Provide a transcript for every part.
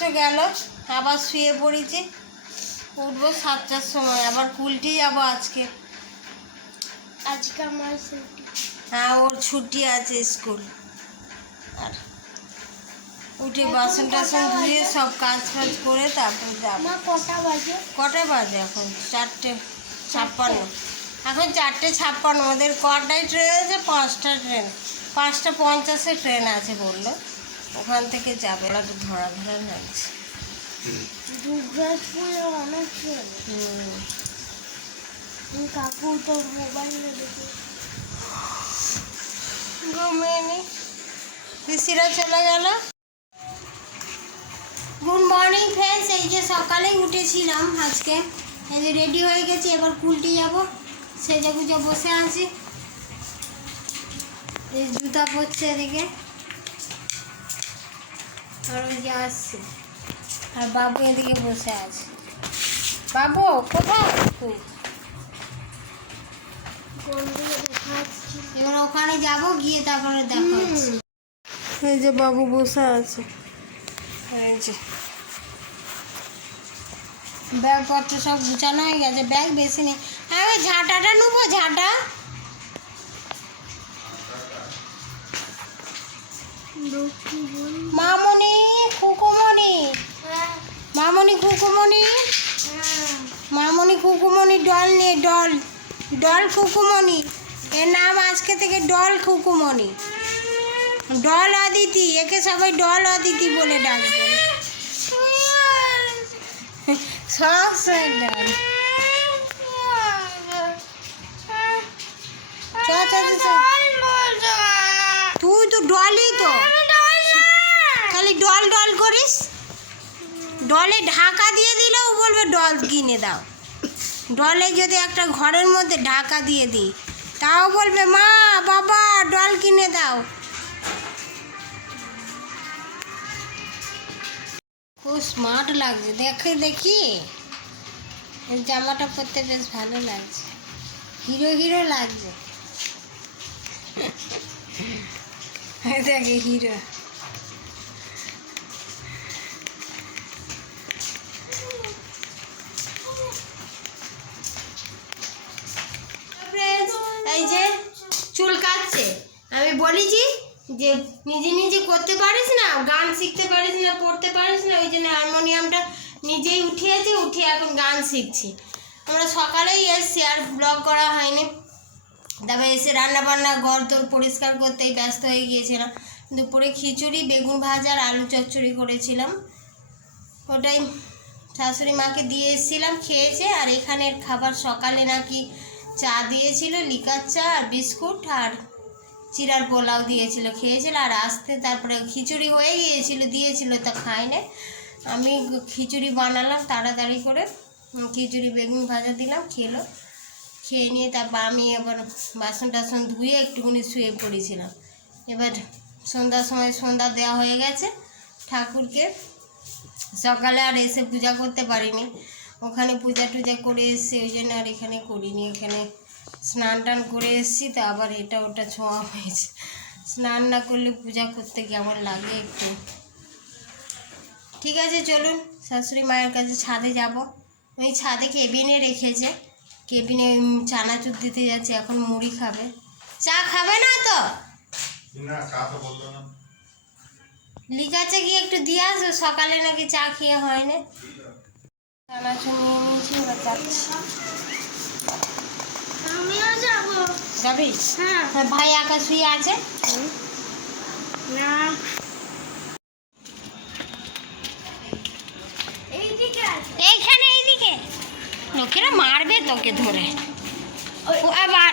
গেল আবার শুয়ে পড়েছি। উঠবো সাতটার সময় আবার কুলটি যাব আজকে। আজকে আমার ছুটি। হ্যাঁ ওর ছুটি আছে স্কুল। আর উঠে বাসন টাসন ধুয়ে সব কাজ ফাজ করে তারপর যাব। কটা বাজে? কটায় বাজে এখন? চারটে ছাপ্পান্ন। এখন চারটে ছাপ্পান্ন। ওদের কটায় ট্রেন আছে পাঁচটা ট্রেন। পাঁচটা পঞ্চাশে ট্রেন আছে বলল। ওখান থেকে যাবে। একটু ধরা ধরা লাগছে। কাকু তো মোবাইলে দেখে। ঘুমিয়ে পিসিরা চলে গেল। গুড মর্নিং ফ্রেন্ডস এই যে সকালেই উঠেছিলাম আজকে। এই যে রেডি হয়ে গেছি এবার কুলটি যাব। সেজে গুজে বসে আছি। এই জুতা পরছে এদিকে। আর ওই যে আসছে। আর বাবু এদিকে বসে আছে। বাবু কোথায় তুই? এবার ওখানে যাব গিয়ে তারপরে দেখা এই যে বাবু বসে আছে। এই যে। ব্যাগপত্র সব গুছানো হয়ে গেছে ব্যাগ বেশি নেই। হ্যাঁ ওই ঝাঁটাটা নেব ঝাঁটা। মামনি কুকুমনি মামনি কুকুমনি মামনি কুকুমনি ডল নিয়ে ডল। ডল কুকুমনি এর নাম আজকে থেকে ডল কুকুমনি ডল অদিতি একে সবাই ডল অদিতি বলে ডাকবে সব চ, চ, চ, চ। তুই তো ডলই তো খালি ডল ডল করিস? ডলে ঢাকা দিয়ে দিলেও বলবে ডল কিনে দাও। ডলে যদি একটা ঘরের মধ্যে ঢাকা দিয়ে দিই, তাও বলবে, মা, বাবা, ডল কিনে দাও। খুব স্মার্ট লাগছে। দেখে দেখি। জামাটা পরতে বেশ ভালো লাগছে। হিরো হিরো লাগছে। দেখে হিরো। এই যে চুল কাটছে। আমি বলেছি যে নিজে নিজে করতে পারিস না, গান শিখতে পারিস না, পড়তে পারিস না, ওই জন্য হারমোনিয়ামটা নিজেই উঠিয়েছি, উঠিয়ে এখন গান শিখছি। আমরা সকালেই এসছি, আর ব্লগ করা হয়নি। তারপরে এসে রান্না বান্না ঘর তোর পরিষ্কার করতেই ব্যস্ত হয়ে গিয়েছিলাম। দুপুরে খিচুড়ি, বেগুন ভাজা আর আলু চচ্চড়ি করেছিলাম। ওটাই শাশুড়ি মাকে দিয়ে এসেছিলাম, খেয়েছে, আর এখানের খাবার সকালে নাকি চা দিয়েছিল লিকার চা আর বিস্কুট আর চিরার পোলাও দিয়েছিল, খেয়েছিল আর আসতে তারপরে খিচুড়ি হয়ে গিয়েছিল, দিয়েছিল তা খায়নি। আমি খিচুড়ি বানালাম তাড়াতাড়ি করে, খিচুড়ি, বেগুন ভাজা দিলাম, খেলো। খেয়ে নিয়ে তারপর আমি এবার বাসন টাসন ধুয়ে একটুখানি শুয়ে পড়েছিলাম। এবার সন্ধ্যার সময় সন্ধ্যা দেওয়া হয়ে গেছে, ঠাকুরকে। সকালে আর এসে পূজা করতে পারিনি। ওখানে পূজা টুজা করে এসেছি ওই জন্য আর এখানে করিনি। এখানে স্নান টান করে এসেছি তো আবার এটা ওটা ছোঁয়া হয়েছে। স্নান না করলে পূজা করতে কেমন লাগে একটু। ঠিক আছে চলুন শাশুড়ি মায়ের কাছে ছাদে যাব। ওই ছাদে কেবিনে রেখেছে। কেবিনে চানাচুর দিতে যাচ্ছে এখন মুড়ি খাবে। চা খাবে না তো? লিকাছে গিয়ে একটু দিয়ে আসো সকালে নাকি চা খেয়ে হয় না? চানাচুর নিয়ে নিয়েছি এবার যাচ্ছি আমিও যাব। যাবি? হ্যাঁ। হ্যাঁ ভাই একা শুয়ে আছে? না। এইখানে এইদিকে। লোকেরা মারবে তোকে ধরে। আবার।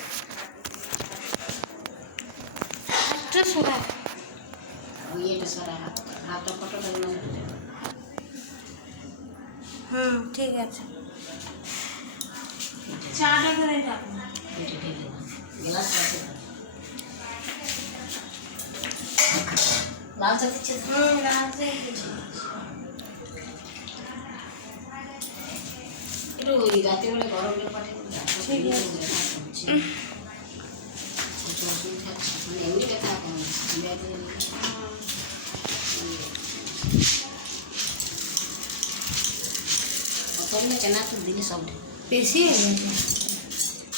হাতটা সরা ওই এটা সারা হাত হাতটা ফটো লাগল হুম ঠিক আছে। চাটা করে যাব এটা ঢেলে দাও গ্লাস আছে। লাল চা দিচ্ছে? হুম রাতে কিছু একটু ওই রাতে বেলা গরম জল পাঠিয়ে ঠিক আছে।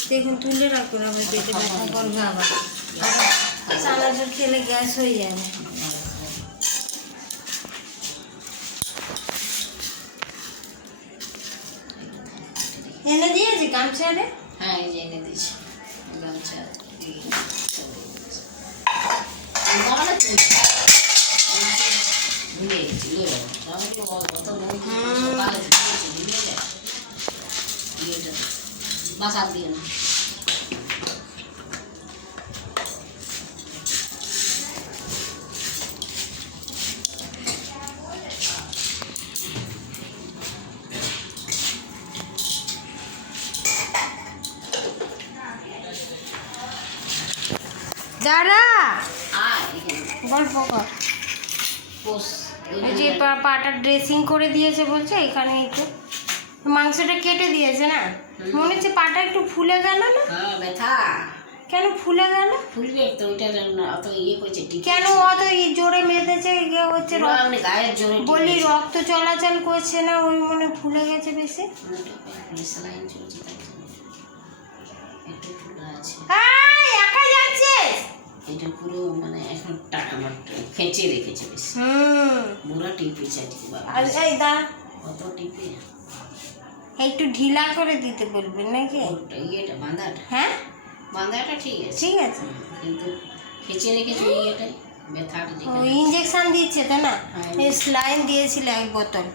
দেখুন তুলে রাখুন আবার পেটে ব্যথা করবে আবার চানাচুর খেলে গ্যাস হয়ে যাবে এনে দিয়েছি গামছা রে হ্যাঁ এনে দিয়েছি গামছা 15 centimeters. A lot of things we made it too little. That would দাঁড়া। গল্প কর যে পাটা ড্রেসিং করে দিয়েছে বলছে এখানে একটু মাংসটা কেটে দিয়েছে না? মনে হচ্ছে পাটা একটু ফুলে গেল না? হ্যাঁ ব্যথা। কেন ফুলে গেল? ফুলবে তো ওইটা অত ইয়ে করছে কেন অত জোরে মেতেছে ইয়ে হচ্ছে রক্ত- গায়ের জোরে বলি রক্ত চলাচল করছে না ওই মনে ফুলে গেছে বেশি? স্যালাইন চলছে একটু ফুলা আছে। খেঁচে রেখেছে বেশি। হুম। বুড়া টিপে চাইছে আর এই দা। কত টিপে একটু ঢিলা করে দিতে বলবেন নাকি? ওটা ইয়েটা বাঁধাটা। হ্যাঁ? বাঁধাটা ঠিক আছে। ঠিক আছে। কিন্তু খেঁচে রেখেছে ব্যথাটা ইঞ্জেকশন দিচ্ছে তো না? হ্যাঁ। এই স্লাইন দিয়েছিল এক বোতল।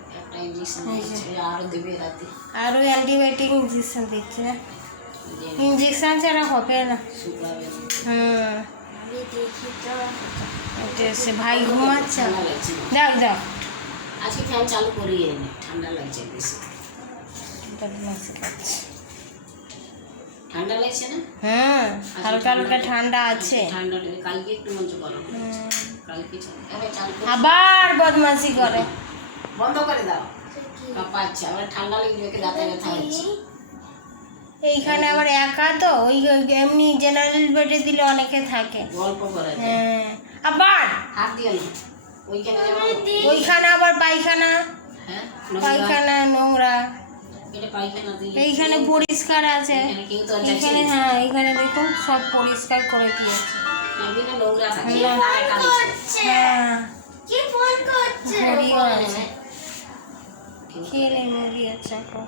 আরও দেবে রাতে। আর ওই অ্যান্টিবায়োটিক ইঞ্জেকশন দিচ্ছে। না ইঞ্জেকশন ছাড়া হবে না। হুম। আমি দেখি তো এটা সে ভাই ঘুমাচ্ছে। ঠান্ডা লাগছে না। দেখ দেখ আজকে ফ্যান চালু করিয়ে নি ঠান্ডা লাগছে বেশি। ঠান্ডা লাগছে না? হ্যাঁ হালকা হালকা ঠান্ডা আছে। ঠান্ডা কালকে একটু মঞ্চ গরম হয়েছে। কালকে আবার বদমাশি করে। বন্ধ করে দাও। কাঁপাচ্ছে আবার ঠান্ডা লেগে দাঁতে ব্যথা হচ্ছে। এইখানে আবার একা তো ওই এমনি জেনারেল বেডে দিলে অনেকে থাকে। গল্প করা হ্যাঁ। আবার হাত দিও না। ওইখানে আবার পায়খানা। হ্যাঁ? পায়খানা নোংরা। এইখানে পরিষ্কার আছে। এখানে। হ্যাঁ এইখানে দেখুন সব পরিষ্কার করে দিয়েছে। এখানে নোংরা থাকে না। নাকে কালিছে। হ্যাঁ কি ফোন করছে মুড়িও করে আছে নেবে। কেউ তো- খেয়ে নেই মুড়ি আছে এখন।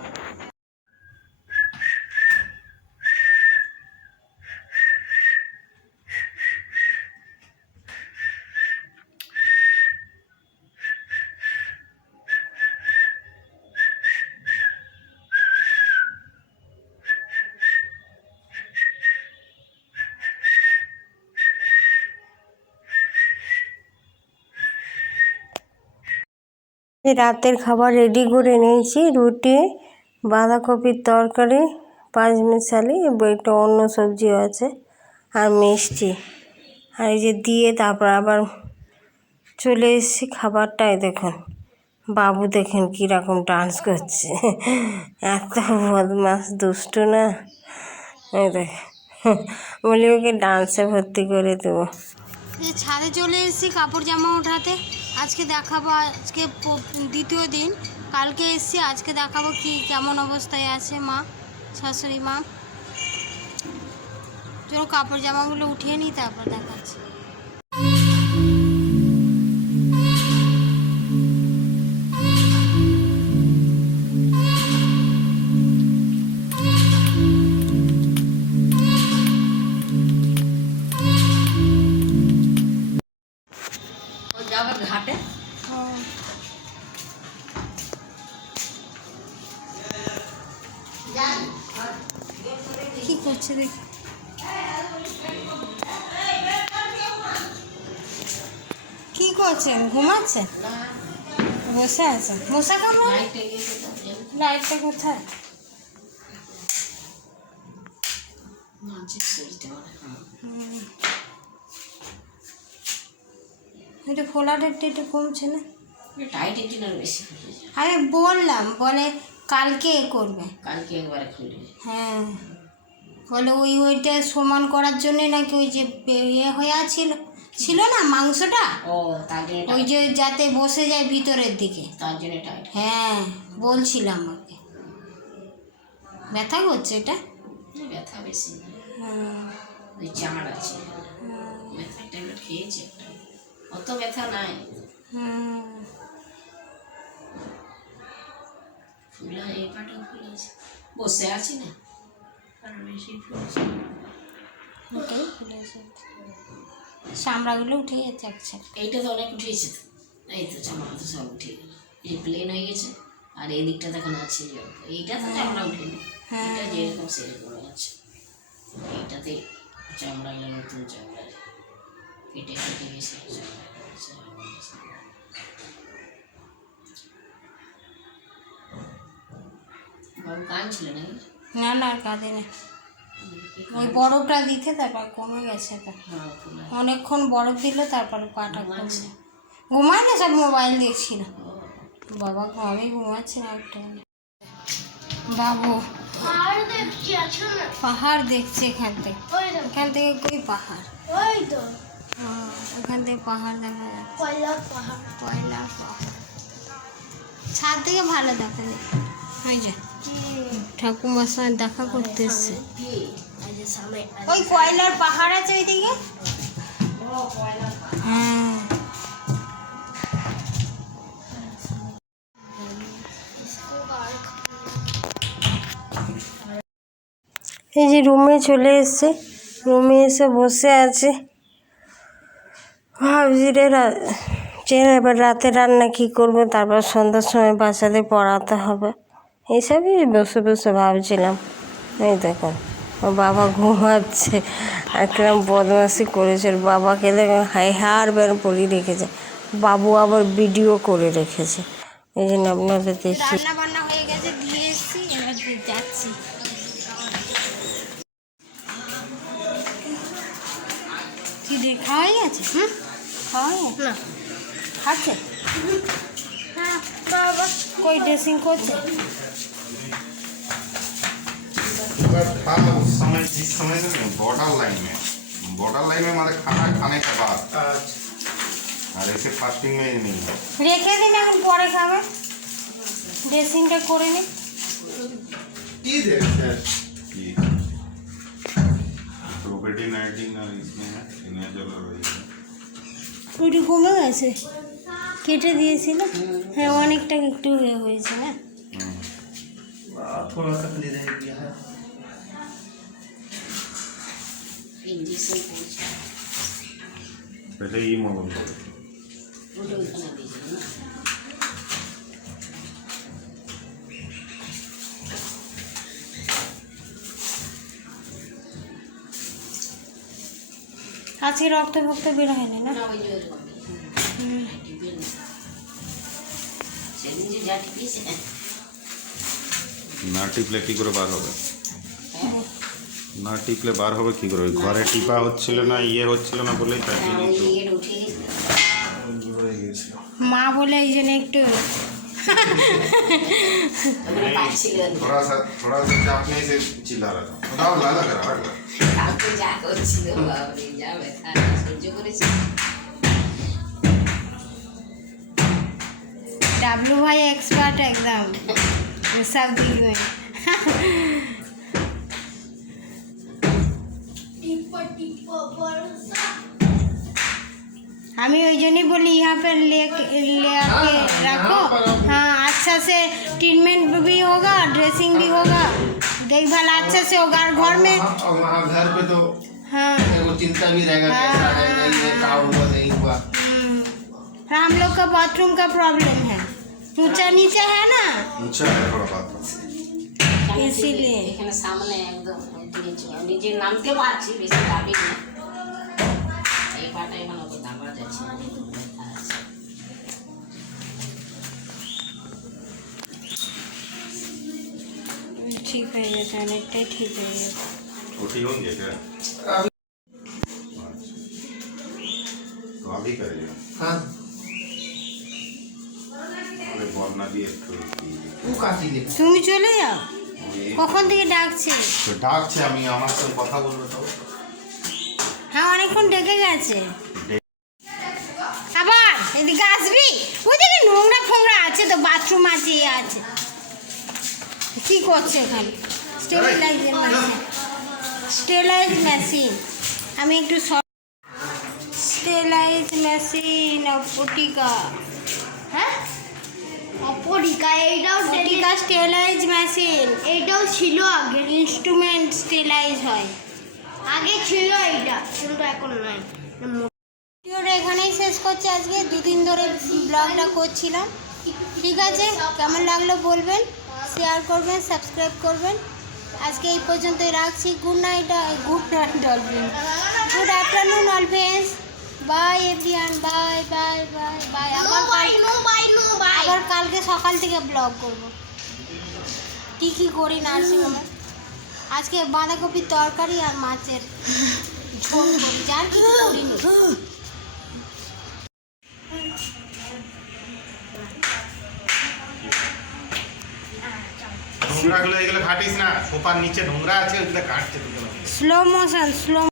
এই রাতের খাবার রেডি করে নিয়েছি। রুটি, বাঁধাকপির তরকারি, পাঁচ মিশালি একটা অন্য সবজিও আছে, আর মিষ্টি। আর এই যে দিয়ে তারপর আবার চলে এসেছি খাবারটাই দেখুন। বাবু দেখেন কীরকম ডান্স করছে। এত বদমাস দুষ্টু না? দেখ। বলি ওকে ডান্সে ভর্তি করে দেবো। ছাদে চলে এসেছি কাপড় জামা ওঠাতে। আজকে দেখাবো, আজকে দ্বিতীয় দিন। কালকে এসছি আজকে দেখাবো কি, কেমন অবস্থায় আছে মা, শাশুড়ি মা। চলো কাপড় জামাগুলো উঠিয়ে নিই, তারপর দেখাচ্ছি। বসে আছেন মশা কামড় লাইটটা কোথায়? এটা ফোলাটা একটু একটু কমছে না? আরে বললাম বলে কালকে এ করবে। কালকে একবারে হ্যাঁ। বলে ওই ওইটা সমান করার জন্যে নাকি ওই যে ইয়ে হয়ে ছিল ছিল না মাংসটা? ও তার জন্য ওই যে যাতে বসে যায় ভিতরের দিকে। তার জন্য টাইট হ্যাঁ বলছিলাম আমাকে ব্যথা করছে এটা? ব্যথা বেশি না। হ্যাঁ, ওই চাঁড় আছে। ব্যথার ট্যাবলেট খেয়েছে একটা। অত ব্যথা নাই। ফুলা এই পাটাও ফুলেছে বসে আছি না। আর বেশি ফুলেছে ওটাই ফুলেছে চামড়াগুলো উঠে যাচ্ছে একসাথে এইটা তো অনেক উঠেছে। এই তো চামড়া তো সব উঠে গেল। এই প্লেন হয়ে গেছে আর এই দিকটা তখন আছে এইটা তো চামড়া উঠেনি। হ্যাঁ। এটা যেরকম সেরকম আছে। এইটাতে চামড়া গেলে নতুন চামড়া। কেটে কেটে গেছে গেছে, গেছে। বাবু কান ছিল নাকি? না না আর কাঁদে না ওই বরফটা দিতে তারপর কমে গেছে অনেকক্ষণ বরফ দিল তারপরে পাটা। কমছে। ঘুমায় না সব মোবাইল দেখছিল বাবা ঘুমাবে ঘুমাচ্ছে না একটা। বাবু না? পাহাড় দেখছে এখান থেকে। এখান থেকে কই পাহাড়? ওই তো। ওখান থেকে পাহাড় দেখা পয়লা পাহাড়। ছাদ থেকে ভালো দেখা যায়। ওই যে ঠাকুমার সঙ্গে দেখা করতে এসছে। ওই কয়লার পাহাড় আছে ওইদিকে? হ্যাঁ। এই যে রুমে চলে এসছে। রুমে এসে বসে আছে। ভাবছি রে রা- যে এবার রাতে রান্না কী করব তারপর সন্ধ্যার সময় বাচ্চাদের পড়াতে হবে। এইসবই বসে বসে ভাবছিলাম। এই দেখুন ওর বাবা ঘুমাচ্ছে। আর কিরম বদমাসি করেছে। ওর বাবাকে দেখে হাই হার বের পরিয়ে রেখেছে। বাবু আবার ভিডিও করে রেখেছে। এই জন্য আপনাদের দেখি। রান্না হয়ে গেছে দিয়ে এবার যাচ্ছি। কি দিয়ে খাওয়াই গেছে হুম? খাওয়াই না খাচ্ছে? হ্যাঁ বাবা। কই ড্রেসিং করছে? अगर था उस समय जिस समय से बॉर्डर लाइन में बॉर्डर लाइन में हमारे खाना खाने के बाद और ऐसे फास्टिंग में नहीं है রেখে দিন এখন পরে খাবে ড্রেসিংটা করে নি कि प्रोपेटिन आयोडीन और इसमें है इन्हें चलो रही है ওইটা কমে গেছে কেটে দিয়েছিল হ্যাঁ অনেকটা একটু ইয়ে হয়েছে না थोड़ा तकलीफ रह गया है ইঞ্জেকশন করেছে পেটে ই আজকে রক্ত ভক্ত বের হয়নি না না টিপলে কি করে বার হবে? না টিপলে বার হবে কি করে ওই ঘরে টিপা হচ্ছিল না ইয়ে হচ্ছিল না বলেই তাই হ্যাঁ ওই জন্যই তো ইয়েটা উঠে গেছিল মা বলে এই জন্য একটু ওগুলো পাচ্ছিল না। थोड़ा सा थोड़ा सा चापने से चिल्ला रहा था बताओ लाला करा हट ला। কালকে যা করছিল বাবরে যা ব্যথা সহ্য করেছে ডাবলু ভাই एक्सपर्ट एकदम सब दिल আমি ওই জন্যই বলি यहाँ पे ले ले आके रखो हाँ अच्छा से ट्रीटमेंट भी होगा ड्रेसिंग भी होगा देखभाल अच्छा से होगा और घर में और वहाँ घर पे तो हाँ वो चिंता भी रहेगा कैसा रहेगा ये क्या हुआ नहीं हुआ हम्म, और हम लोग का बाथरूम का प्रॉब्लम है ऊंचा नीचा है ना ऊंचा है थोड़ा बात इसीलिए এখানে সামনে দিয়েছি নিজে নামতে পারছি বেশি দাবি নেই এই পাটা এখন অত দাবা যাচ্ছে ঠিক হয়ে গেছে অনেকটাই ঠিক হয়ে গেছে। अभी करेगा हाँ কখন থেকে ডাকছে? তো ডাকছে আমি আমার সঙ্গে কথা বলব তো। হ্যাঁ অনেকক্ষণ ডেকে গেছে। আবার এদিকে আসবি? ওইদিকে নোংরা ফোংরা আছে তো বাথরুম আছে এ আছে। কি করছে এখানে? স্টেবিলাইজার মেশিন স্টেলাইজ মেশিন আমি একটু স্টেলাইজ মেশিন অপটিকা হ্যাঁ? অপরিকা এইটাও অপটিকা স্টেলাইজ মেশিন এইটাও ছিল আগে। ইনস্ট্রুমেন্ট স্টেলাইজ হয়। আগে ছিল এইটা কিন্তু এখন নাই। ভিডিওটা এখানেই শেষ করছি আজকে। দুদিন ধরে ব্লগটা করছিলাম। ঠিক আছে? কেমন লাগল বলবেন? শেয়ার করবেন সাবস্ক্রাইব করবেন। আজকে এই পর্যন্তই রাখছি। Good night good night dolphin good afternoon all friends bye everyone bye bye bye bye আবার bye no bye no bye আবার কালকে সকাল থেকে ব্লগ করব। কি কি করি নার্সিংহোমে আজকে বাঁধাকপির তরকারি আর মাছের ঝোল করি। যার কিছু করিনি নোংরাগুলো এগুলো ঘাটিস না। সোফার নিচে নোংরা আছে ওগুলো ঘাটছে স্লো মোশন স্লো